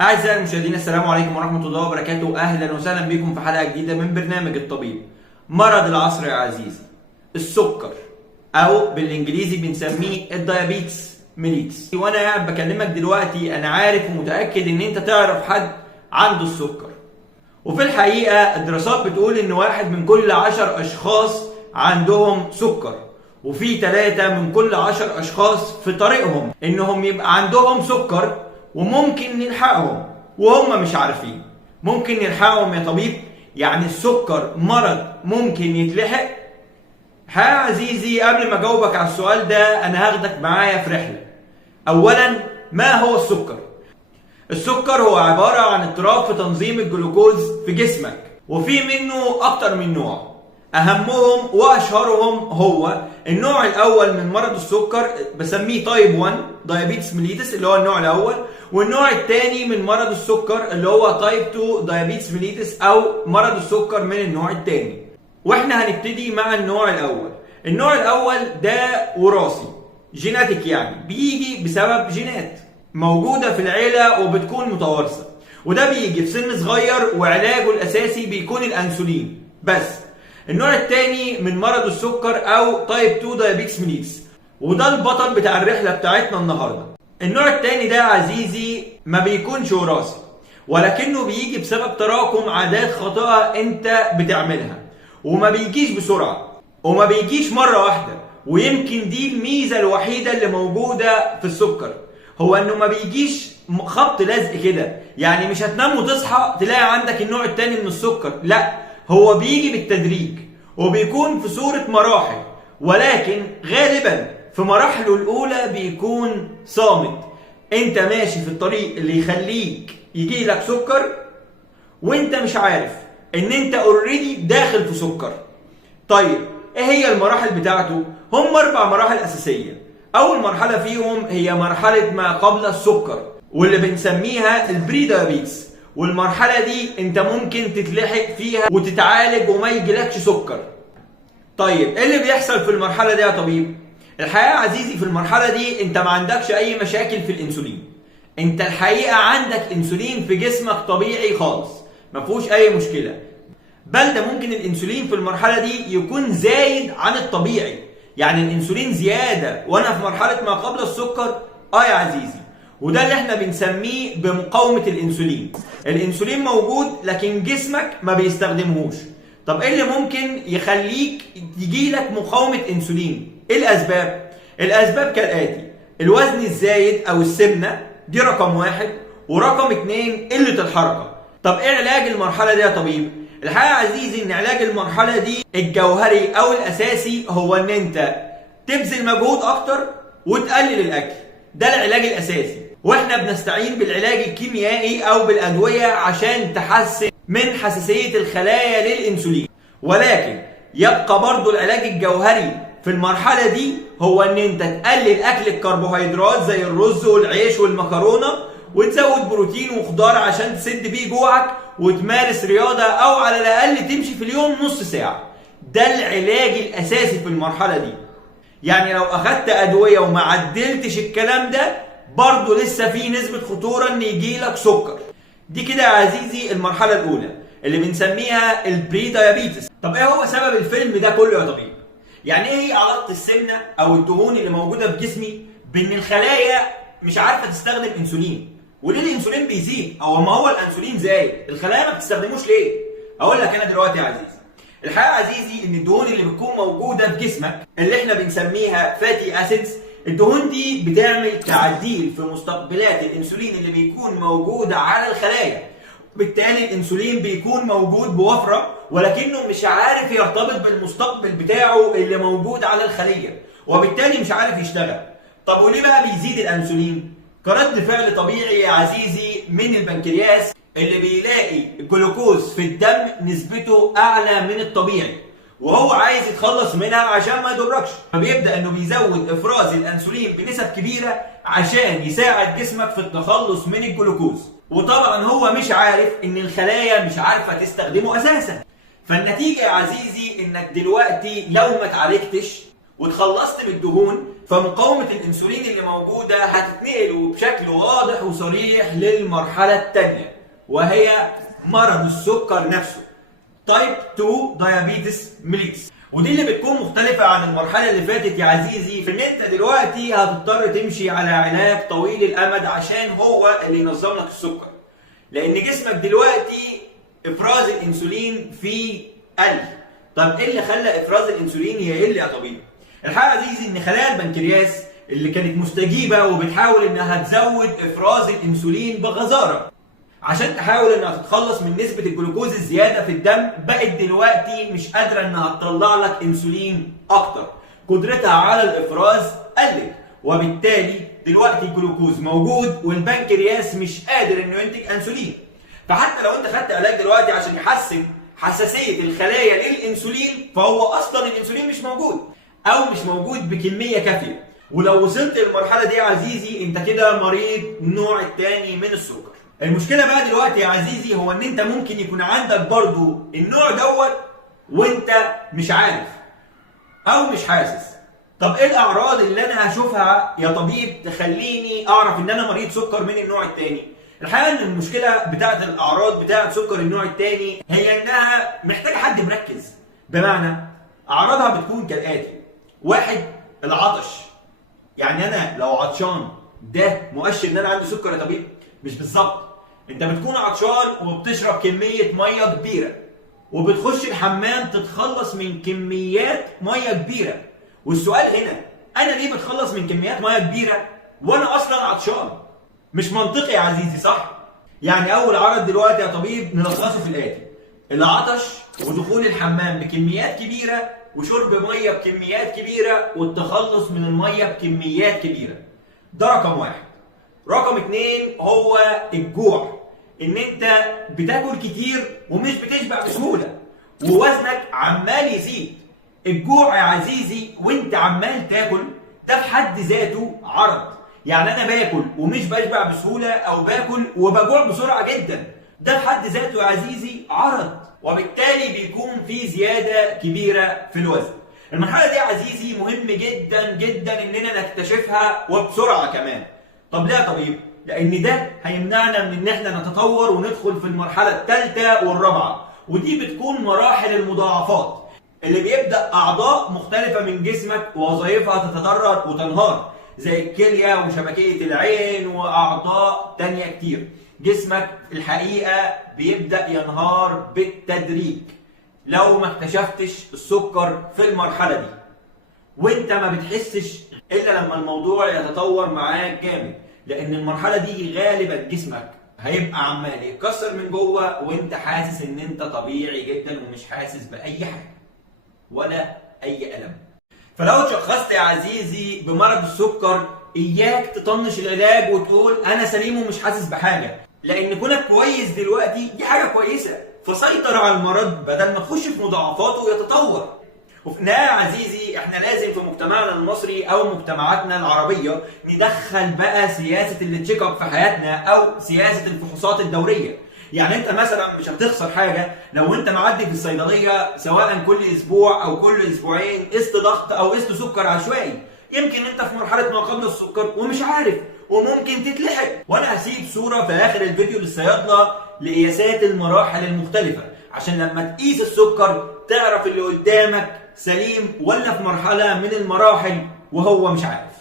أعزائي المشاهدين، السلام عليكم ورحمة الله وبركاته. أهلا وسهلا بكم في حلقة جديدة من برنامج الطبيب. مرض العصر يا عزيزي، السكر أو بالإنجليزي بنسميه الديابيتس ميليتس. وأنا قاعد بكلمك دلوقتي أنا عارف ومتأكد إن أنت تعرف حد عنده السكر. وفي الحقيقة الدراسات بتقول إن 1 من كل 10 أشخاص عندهم سكر، وفي 3 من كل 10 أشخاص في طريقهم إنهم يبقى عندهم سكر، وممكن نلحقهم وهم مش عارفين. ممكن نلحقهم يا طبيب؟ يعني السكر مرض ممكن يتلحق؟ ها عزيزي، قبل ما اجاوبك على السؤال ده انا هاخدك معايا في رحلة. اولا، ما هو السكر؟ السكر هو عبارة عن اضطراب في تنظيم الجلوكوز في جسمك، وفي منه اكتر من نوع. اهمهم واشهرهم هو النوع الاول من مرض السكر، بسميه تايب 1 دايابيتس ميليتس اللي هو النوع الاول، والنوع الثاني من مرض السكر اللي هو تايب 2 دايابيتس ميليتس او مرض السكر من النوع الثاني. واحنا هنبتدي مع النوع الاول. النوع الاول ده وراثي، جيناتيك، يعني بيجي بسبب جينات موجودة في العيلة وبتكون متوارثة، وده بيجي في سن صغير وعلاجه الاساسي بيكون الانسولين بس. النوع الثاني من مرض السكر او تايب 2 دايابيتس ميليتس، وده البطل بتاع الرحلة بتاعتنا النهاردة. النوع الثاني ده عزيزي ما بيكونش وراثي، ولكنه بيجي بسبب تراكم عادات خاطئة انت بتعملها، وما بيجيش بسرعة وما بيجيش مرة واحدة. ويمكن دي الميزة الوحيدة اللي موجودة في السكر، هو انه ما بيجيش خبط لزق كده. يعني مش هتنام وتصحى تلاقي عندك النوع الثاني من السكر، لا، هو بيجي بالتدريج وبيكون في صورة مراحل، ولكن غالبا في مراحله الاولى بيكون صامت. انت ماشي في الطريق اللي يخليك يجي لك سكر وانت مش عارف ان انت اوريدي داخل في سكر. طيب ايه هي المراحل بتاعته؟ هم 4 مراحل اساسية. اول مرحلة فيهم هي مرحلة ما قبل السكر، واللي بنسميها البري دايابيتس، والمرحلة دي انت ممكن تتلحق فيها وتتعالج وما يجيلكش سكر. طيب ايه اللي بيحصل في المرحلة دي يا طبيب؟ الحقيقة عزيزي في المرحلة دي انت ما عندكش اي مشاكل في الانسولين. انت الحقيقة عندك انسولين في جسمك طبيعي خالص، ما فيهوش اي مشكلة. بل ده ممكن الانسولين في المرحلة دي يكون زايد عن الطبيعي، يعني الانسولين زيادة وانا في مرحلة ما قبل السكر. يا عزيزي، وده اللي احنا بنسميه بمقاومة الانسولين. الانسولين موجود لكن جسمك ما بيستخدمهوش. طب ايه اللي ممكن يخليك يجيلك مقاومة انسولين؟ ايه الاسباب؟ الاسباب كالاتي: الوزن الزايد او السمنة، دي رقم 1، ورقم 2 قلة الحركة. طب ايه علاج المرحلة دي يا طبيب؟ الحقيقة عزيزي ان علاج المرحلة دي الجوهري او الاساسي هو ان انت تبذل مجهود اكتر وتقلل الاكل. ده العلاج الاساسي، واحنا بنستعين بالعلاج الكيميائي او بالادوية عشان تحسن من حساسية الخلايا للانسولين. ولكن يبقى برضو العلاج الجوهري في المرحلة دي هو ان انت تقلل اكل الكربوهيدرات زي الرز والعيش والمكرونة، وتزود بروتين وخضار عشان تسد بيه جوعك، وتمارس رياضة او على الاقل تمشي في اليوم نص ساعة. ده العلاج الاساسي في المرحلة دي. يعني لو اخدت ادوية وما عدلتش الكلام ده برضو لسه في نسبة خطورة ان يجيلك سكر. دي كده يا عزيزي المرحلة الاولى اللي بنسميها البري دايابيتس. طب ايه هو سبب الفيلم ده كله يا طبيب؟ يعني ايه هي علاقة السمنة او الدهون اللي موجودة في جسمي بان الخلايا مش عارفة تستخدم انسولين؟ وليه الانسولين بيزيد؟ او ما هو الانسولين زايد، الخلايا ما بتستخدموش ليه؟ اقول لك انا دلوقتي يا عزيزي. الحقيقة عزيزي ان الدهون اللي بتكون موجودة في جسمك اللي احنا بنسميها فاتي اسيدز، الدهون دي بتعمل تعديل في مستقبلات الانسولين اللي بيكون موجود على الخلايا. بالتالي الانسولين بيكون موجود بوفرة، ولكنه مش عارف يرتبط بالمستقبل بتاعه اللي موجود على الخلية، وبالتالي مش عارف يشتغل. طب وليه بقى بيزيد الانسولين؟ كرد فعل طبيعي يا عزيزي من البنكرياس اللي بيلاقي الجلوكوز في الدم نسبته اعلى من الطبيعي، وهو عايز يتخلص منها عشان ما يضركش، فبيبدأ انه بيزود افراز الانسولين بنسب كبيرة عشان يساعد جسمك في التخلص من الجلوكوز. وطبعا هو مش عارف ان الخلايا مش عارفة تستخدمه اساسا. فالنتيجة يا عزيزي انك دلوقتي لو ما اتعالجتش وتخلصت من الدهون فمقاومة الانسولين اللي موجودة هتتنقل بشكل واضح وصريح للمرحلة الثانية، وهي مرض السكر نفسه، تايب 2 دايابيتس ميليتس. ودي اللي بتكون مختلفة عن المرحلة اللي فاتت يا عزيزي، في ان انت دلوقتي هتضطر تمشي على علاج طويل الامد عشان هو اللي ينظم لك السكر، لان جسمك دلوقتي افراز الانسولين فيه قل. طب ايه اللي خلى افراز الانسولين يقل يا طبيب؟ الحقيقة يا عزيزي ان خلايا البنكرياس اللي كانت مستجيبة وبتحاول انها تزود افراز الانسولين بغزارة عشان تحاول انها تتخلص من نسبة الجلوكوز الزيادة في الدم، بقت دلوقتي مش قادرة انها تطلع لك انسولين اكتر، قدرتها على الافراز قلت، وبالتالي دلوقتي الجلوكوز موجود والبنكرياس مش قادر انه ينتج انسولين. فحتى لو انت خدت علاج دلوقتي عشان يحسن حساسية الخلايا للانسولين، فهو اصلا الانسولين مش موجود او مش موجود بكمية كافية. ولو وصلت للمرحلة دي يا عزيزي انت كده مريض النوع الثاني من السكر. المشكلة بقى دلوقتي يا عزيزي هو ان انت ممكن يكون عندك برضو النوع دوت وانت مش عارف او مش حاسس. طب ايه الاعراض اللي انا هشوفها يا طبيب تخليني اعرف ان انا مريض سكر من النوع الثاني؟ الحقيقة ان المشكلة بتاعت الاعراض بتاعت سكر النوع الثاني هي انها محتاجة حد مركز. بمعنى اعراضها بتكون كالاتي: واحد، العطش. يعني انا لو عطشان ده مؤشر ان انا عندي سكر يا طبيب؟ مش بالظبط. انت بتكون عطشان وبتشرب كمية مية كبيرة وبتخش الحمام تتخلص من كميات مية كبيرة، والسؤال هنا انا ليه بتخلص من كميات مية كبيرة وانا اصلا عطشان؟ مش منطقي يا عزيزي، صح؟ يعني اول عرض دلوقتي يا طبيب نلخصه في الاتي: العطش ودخول الحمام بكميات كبيرة وشرب مية بكميات كبيرة والتخلص من المية بكميات كبيرة. ده رقم واحد. رقم اتنين هو الجوع، ان انت بتاكل كتير ومش بتشبع بسهولة ووزنك عمال يزيد. الجوع يا عزيزي وانت عمال تاكل ده في حد ذاته عرض. يعني انا باكل ومش بشبع بسهولة او باكل وبجوع بسرعة جدا، ده في حد ذاته يا عزيزي عرض، وبالتالي بيكون في زيادة كبيرة في الوزن. المرحلة دي يا عزيزي مهم جدا جدا اننا نكتشفها وبسرعة كمان. طب ليه يا طبيب؟ لأن ده هيمنعنا من إن إحنا نتطور وندخل في المرحلة الثالثة والرابعة، ودي بتكون مراحل المضاعفات اللي بيبدأ أعضاء مختلفة من جسمك ووظائفها تتضرر وتنهار، زي الكلية وشبكية العين وأعضاء تانية كتير. جسمك الحقيقة بيبدأ ينهار بالتدريج لو ما اكتشفتش السكر في المرحلة دي، وانت ما بتحسش إلا لما الموضوع يتطور معاك جامد، لأن المرحلة دي غالبا جسمك هيبقى عمال يتكسر من جوه وانت حاسس ان انت طبيعي جدا ومش حاسس بأي حاجة ولا أي ألم. فلو اتشخصت يا عزيزي بمرض السكر إياك تطنش العلاج وتقول أنا سليم ومش حاسس بحاجة، لأن كونك كويس دلوقتي دي حاجة كويسة، فسيطر على المرض بدل ما تخش في مضاعفاته ويتطور. وفي النهاية يا عزيزي احنا لازم في مجتمعنا المصري او مجتمعاتنا العربية ندخل بقى سياسة التشيك اب في حياتنا او سياسة الفحوصات الدورية. يعني انت مثلا مش هتخسر حاجة لو انت معدي في الصيدلية سواء كل اسبوع او كل اسبوعين قست ضغط او قست سكر عشوائي. يمكن انت في مرحلة ما قبل السكر ومش عارف وممكن تتلحق، وانا هسيب صورة في اخر الفيديو للصيادلة لقياسات المراحل المختلفة عشان لما تقيس السكر تعرف اللي قدامك سليم ولا في مرحلة من المراحل وهو مش عارف.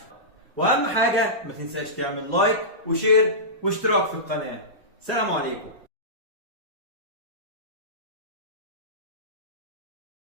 واهم حاجة ما تنساش تعمل لايك وشير واشتراك في القناة. سلام عليكم.